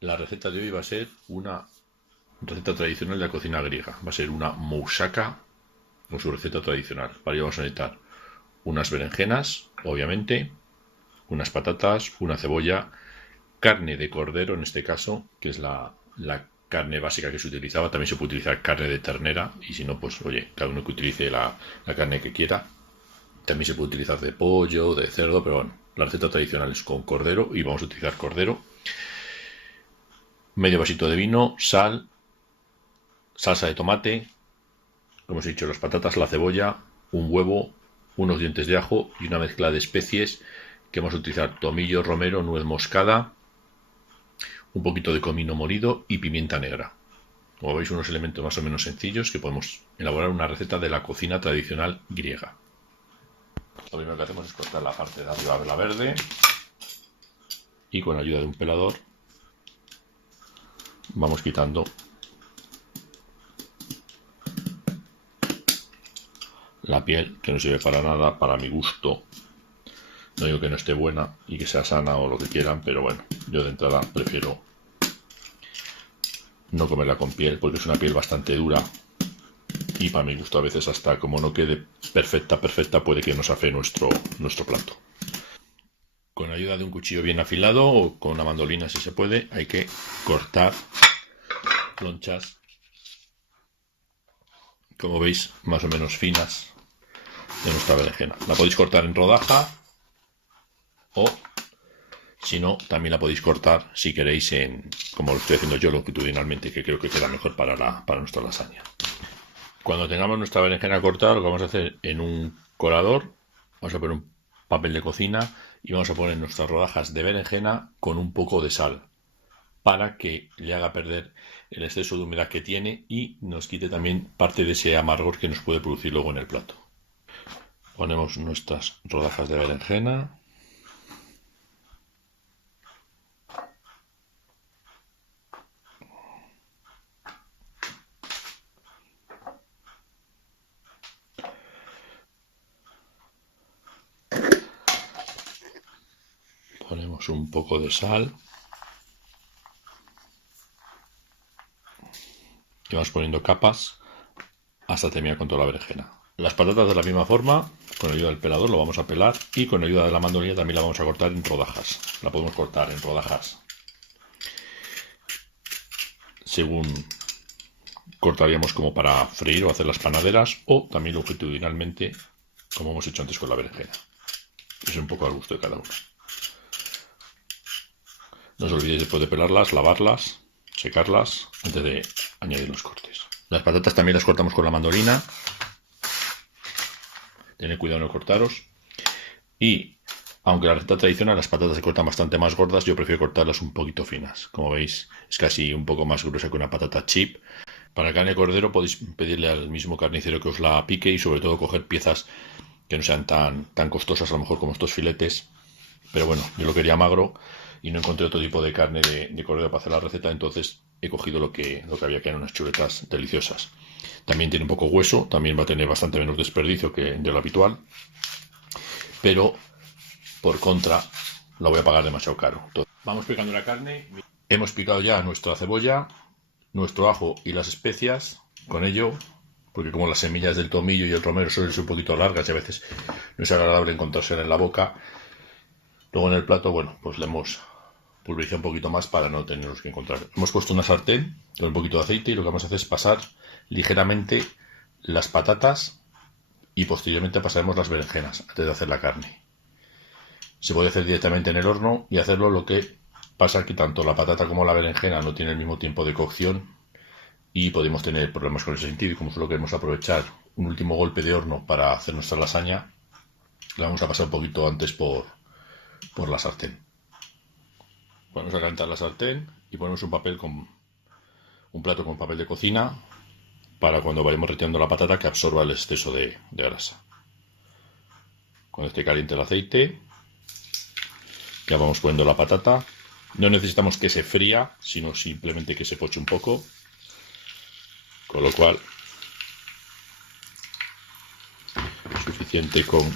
La receta de hoy va a ser una receta tradicional de la cocina griega. Va a ser una moussaka con su receta tradicional. Para ello vamos a necesitar unas berenjenas, obviamente, unas patatas, una cebolla, carne de cordero en este caso, que es la carne básica que se utilizaba. También se puede utilizar carne de ternera y si no, pues oye, cada uno que utilice la carne que quiera. También se puede utilizar de pollo, de cerdo, pero bueno, la receta tradicional es con cordero y vamos a utilizar cordero. Medio vasito de vino, sal, salsa de tomate, como os he dicho, las patatas, la cebolla, un huevo, unos dientes de ajo y una mezcla de especies que vamos a utilizar tomillo, romero, nuez moscada, un poquito de comino molido y pimienta negra. Como veis, unos elementos más o menos sencillos que podemos elaborar una receta de la cocina tradicional griega. Lo primero que hacemos es cortar la parte de arriba de la verde y con ayuda de un pelador vamos quitando la piel, que no sirve para nada, para mi gusto. No digo que no esté buena y que sea sana o lo que quieran, pero bueno, yo de entrada prefiero no comerla con piel porque es una piel bastante dura y para mi gusto a veces hasta como no quede perfecta puede que nos afee nuestro plato. Con ayuda de un cuchillo bien afilado o con una mandolina si se puede, hay que cortar lonchas, como veis, más o menos finas de nuestra berenjena. La podéis cortar en rodaja o, si no, también la podéis cortar si queréis como lo estoy haciendo yo longitudinalmente, que creo que queda mejor para nuestra lasaña. Cuando tengamos nuestra berenjena cortada, lo que vamos a hacer en un colador, vamos a poner un papel de cocina y vamos a poner nuestras rodajas de berenjena con un poco de sal para que le haga perder el exceso de humedad que tiene y nos quite también parte de ese amargor que nos puede producir luego en el plato. Ponemos nuestras rodajas de berenjena. Ponemos un poco de sal. Y vamos poniendo capas hasta terminar con toda la berenjena. Las patatas de la misma forma, con ayuda del pelador lo vamos a pelar y con ayuda de la mandolina también la vamos a cortar en rodajas. La podemos cortar en rodajas según cortaríamos como para freír o hacer las panaderas o también longitudinalmente como hemos hecho antes con la berenjena. Es un poco al gusto de cada uno. No os olvidéis después de pelarlas, lavarlas, secarlas antes de añadir los cortes. Las patatas también las cortamos con la mandolina. Tened cuidado en no cortaros. Y aunque la receta tradicional las patatas se cortan bastante más gordas, yo prefiero cortarlas un poquito finas. Como veis, es casi un poco más gruesa que una patata chip. Para carne de cordero podéis pedirle al mismo carnicero que os la pique y sobre todo coger piezas que no sean tan costosas a lo mejor como estos filetes. Pero bueno, yo lo quería magro y no encontré otro tipo de carne de cordero para hacer la receta, entonces he cogido lo que había, que eran unas chuletas deliciosas. También tiene un poco hueso, también va a tener bastante menos desperdicio que de lo habitual, pero por contra la voy a pagar demasiado caro. Entonces, vamos picando la carne. Hemos picado ya nuestra cebolla, nuestro ajo y las especias. Con ello, porque como las semillas del tomillo y el romero suelen ser un poquito largas y a veces no es agradable encontrárselas en la boca, luego en el plato, bueno, pues le hemos pulverizado un poquito más para no tenerlos que encontrar. Hemos puesto una sartén con un poquito de aceite y lo que vamos a hacer es pasar ligeramente las patatas y posteriormente pasaremos las berenjenas antes de hacer la carne. Se puede hacer directamente en el horno y hacerlo, lo que pasa que tanto la patata como la berenjena no tienen el mismo tiempo de cocción y podemos tener problemas con ese sentido, y como solo queremos aprovechar un último golpe de horno para hacer nuestra lasaña, la vamos a pasar un poquito antes por la sartén. Vamos a calentar la sartén y ponemos un plato con papel de cocina para cuando vayamos retirando la patata que absorba el exceso de grasa. Cuando esté caliente el aceite, ya vamos poniendo la patata. No necesitamos que se fría, sino simplemente que se poche un poco. Con lo cual, suficiente con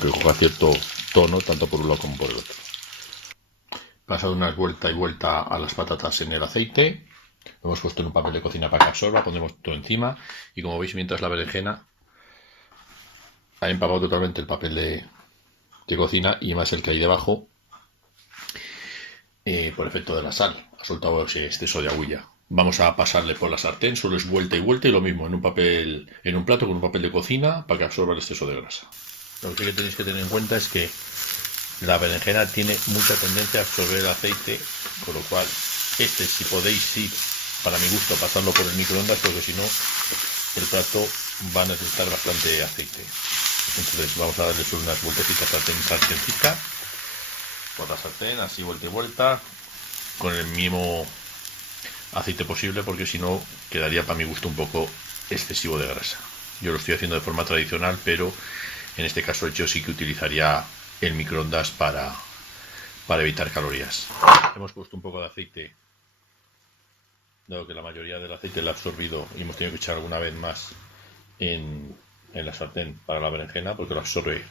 que coja cierto tono tanto por un lado como por el otro. Pasado unas vuelta y vuelta a las patatas en el aceite, lo hemos puesto en un papel de cocina para que absorba, pondremos todo encima y como veis mientras la berenjena ha empapado totalmente el papel de cocina y más el que hay debajo por efecto de la sal, ha soltado ese exceso de agüilla. Vamos a pasarle por la sartén, solo es vuelta y vuelta y lo mismo en un papel, en un plato con un papel de cocina para que absorba el exceso de grasa. Lo que tenéis que tener en cuenta es que la berenjena tiene mucha tendencia a absorber el aceite, con lo cual si podéis ir, para mi gusto, pasarlo por el microondas, porque si no el plato va a necesitar bastante aceite. Entonces vamos a darle solo unas vueltecitas sartencita por la sartén, así vuelta y vuelta, con el mínimo aceite posible, porque si no quedaría para mi gusto un poco excesivo de grasa. Yo lo estoy haciendo de forma tradicional, pero en este caso yo sí que utilizaría el microondas para evitar calorías. Hemos puesto un poco de aceite, dado que la mayoría del aceite lo ha absorbido y hemos tenido que echar alguna vez más en la sartén para la berenjena, porque lo absorbe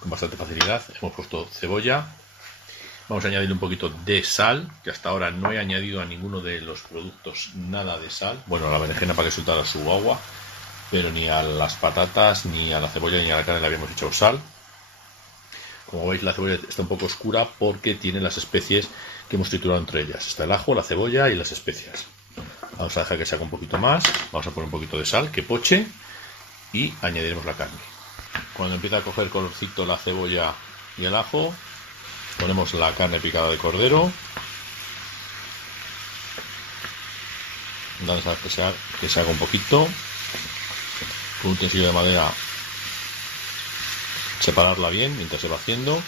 con bastante facilidad. Hemos puesto cebolla. Vamos a añadirle un poquito de sal, que hasta ahora no he añadido a ninguno de los productos nada de sal. Bueno, a la berenjena para que soltara su agua, pero ni a las patatas, ni a la cebolla, ni a la carne le habíamos echado sal. Como veis, la cebolla está un poco oscura porque tiene las especies que hemos triturado entre ellas. Está el ajo, la cebolla y las especias. Vamos a dejar que se haga un poquito más. Vamos a poner un poquito de sal, que poche, y añadiremos la carne. Cuando empieza a coger colorcito la cebolla y el ajo, ponemos la carne picada de cordero. Damos a que se haga un poquito. Con un utensilio de madera, separarla bien mientras se va haciendo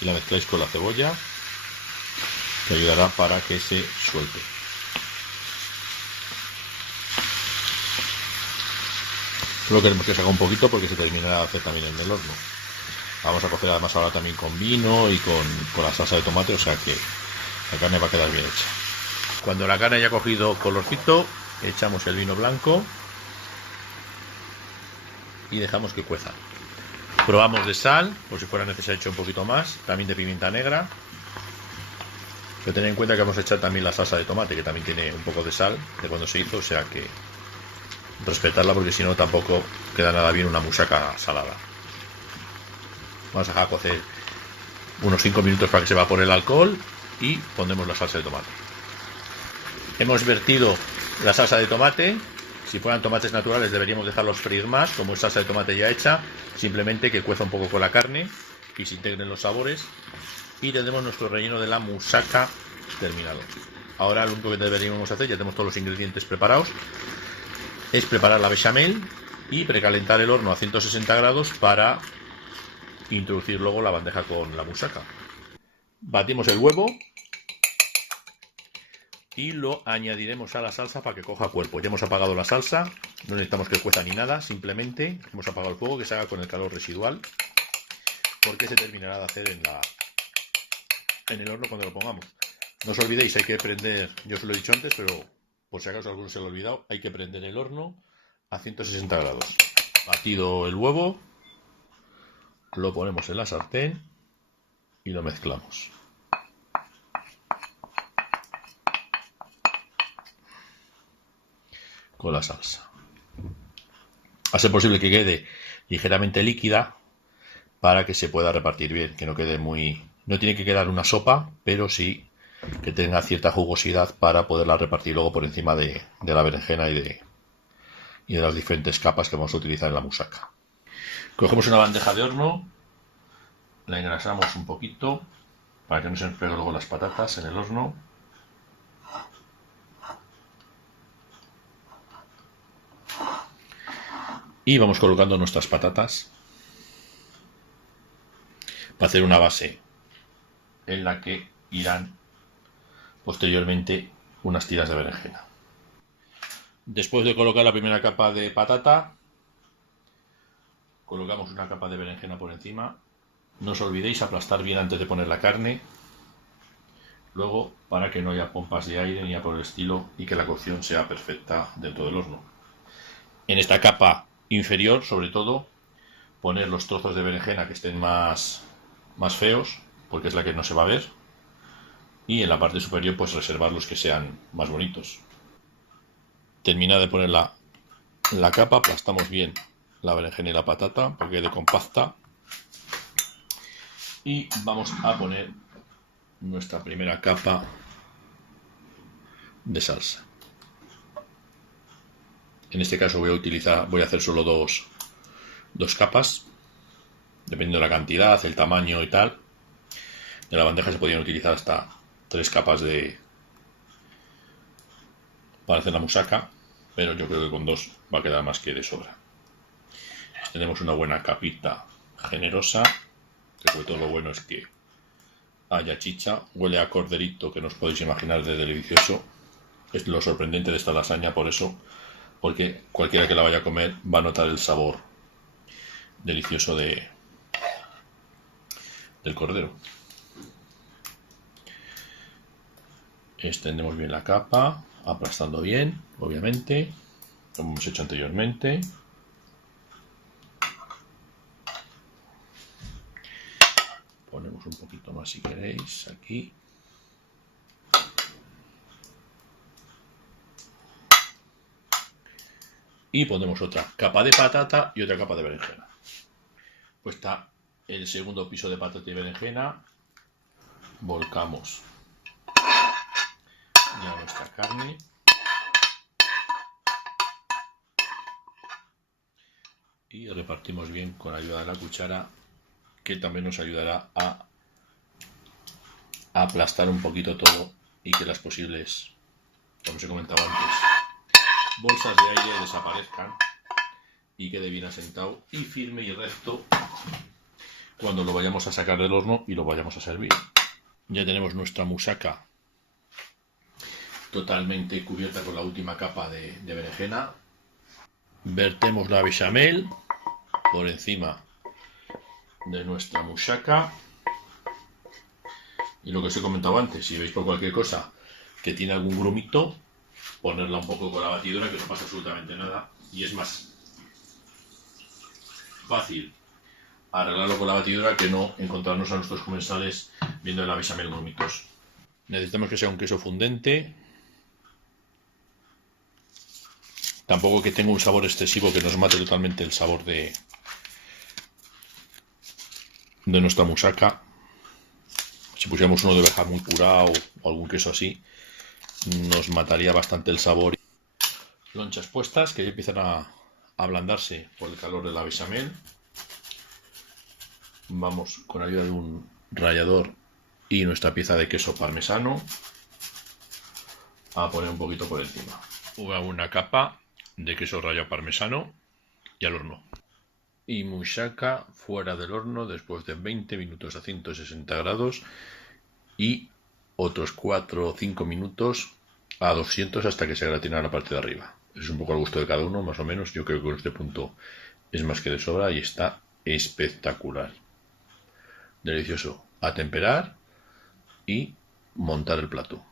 y la mezcláis con la cebolla, que ayudará para que se suelte. Solo queremos que se haga un poquito porque se terminará de hacer también en el horno. Vamos a cocer además ahora también con vino y con la salsa de tomate, o sea que la carne va a quedar bien hecha. Cuando la carne haya cogido colorcito, echamos el vino blanco y dejamos que cueza. Probamos de sal, por si fuera necesario echar un poquito más, también de pimienta negra. Pero tened en cuenta que vamos a echar también la salsa de tomate, que también tiene un poco de sal de cuando se hizo, o sea que respetarla porque si no tampoco queda nada bien una musaca salada. Vamos a dejar cocer unos 5 minutos para que se evapore el alcohol y pondremos la salsa de tomate. Hemos vertido la salsa de tomate. Si fueran tomates naturales deberíamos dejarlos freír más, como es salsa de tomate ya hecha, simplemente que cueza un poco con la carne y se integren los sabores. Y tendremos nuestro relleno de la musaca terminado. Ahora lo único que deberíamos hacer, ya tenemos todos los ingredientes preparados, es preparar la bechamel y precalentar el horno a 160 grados para introducir luego la bandeja con la musaca. Batimos el huevo y lo añadiremos a la salsa para que coja cuerpo. Ya hemos apagado la salsa, no necesitamos que cueza ni nada, simplemente hemos apagado el fuego, que se haga con el calor residual, porque se terminará de hacer en el horno cuando lo pongamos. No os olvidéis, hay que prender, yo os lo he dicho antes, pero por si acaso alguno se lo ha olvidado, hay que prender el horno a 160 grados. Batido el huevo, lo ponemos en la sartén y lo mezclamos. Con la salsa. A ser posible que quede ligeramente líquida para que se pueda repartir bien, que no quede muy... No tiene que quedar una sopa, pero sí que tenga cierta jugosidad para poderla repartir luego por encima de la berenjena y de las diferentes capas que vamos a utilizar en la musaca. Cogemos una bandeja de horno, la engrasamos un poquito para que no se nos peguen luego las patatas en el horno. Y vamos colocando nuestras patatas para hacer una base en la que irán posteriormente unas tiras de berenjena. Después de colocar la primera capa de patata, colocamos una capa de berenjena por encima. No os olvidéis aplastar bien antes de poner la carne, luego para que no haya pompas de aire ni nada por el estilo y que la cocción sea perfecta dentro del horno. En esta capa inferior, sobre todo, poner los trozos de berenjena que estén más más feos, porque es la que no se va a ver, y en la parte superior pues reservar los que sean más bonitos. Termina de poner la capa, aplastamos bien la berenjena y la patata para que quede compacta, y vamos a poner nuestra primera capa de salsa. En este caso voy a hacer solo dos capas, dependiendo de la cantidad, el tamaño y tal. De la bandeja se podrían utilizar hasta 3 capas para hacer la musaca, pero yo creo que con 2 va a quedar más que de sobra. Tenemos una buena capita generosa, que sobre todo lo bueno es que haya chicha, huele a corderito, que no os podéis imaginar de delicioso. Es lo sorprendente de esta lasaña, por eso, porque cualquiera que la vaya a comer va a notar el sabor delicioso del cordero. Extendemos bien la capa, aplastando bien, obviamente, como hemos hecho anteriormente. Ponemos un poquito más si queréis aquí. Y ponemos otra capa de patata y otra capa de berenjena. Pues está el segundo piso de patata y berenjena. Volcamos ya nuestra carne. Y repartimos bien con ayuda de la cuchara, que también nos ayudará a aplastar un poquito todo y que las posibles, como os he comentado antes, bolsas de aire desaparezcan y quede bien asentado y firme y recto cuando lo vayamos a sacar del horno y lo vayamos a servir. Ya tenemos nuestra musaca totalmente cubierta con la última capa de berenjena. Vertemos la bechamel por encima de nuestra musaca. Y lo que os he comentado antes, si veis por cualquier cosa que tiene algún grumito, ponerla un poco con la batidora, que no pasa absolutamente nada. Y es más fácil arreglarlo con la batidora que no encontrarnos a nuestros comensales viendo en la bechamel grumitos. Necesitamos que sea un queso fundente. Tampoco que tenga un sabor excesivo que nos mate totalmente el sabor de nuestra musaca. Si pusiéramos uno de Béjar muy curado o algún queso así, nos mataría bastante el sabor. Lonchas puestas que ya empiezan a ablandarse por el calor de la bechamel. Vamos con ayuda de un rallador y nuestra pieza de queso parmesano a poner un poquito por encima. Una capa de queso rallado parmesano y al horno. Y musaca fuera del horno después de 20 minutos a 160 grados y otros 4 o 5 minutos a 200 hasta que se gratina la parte de arriba. Es un poco al gusto de cada uno, más o menos. Yo creo que con este punto es más que de sobra y está espectacular. Delicioso. A temperar y montar el plato.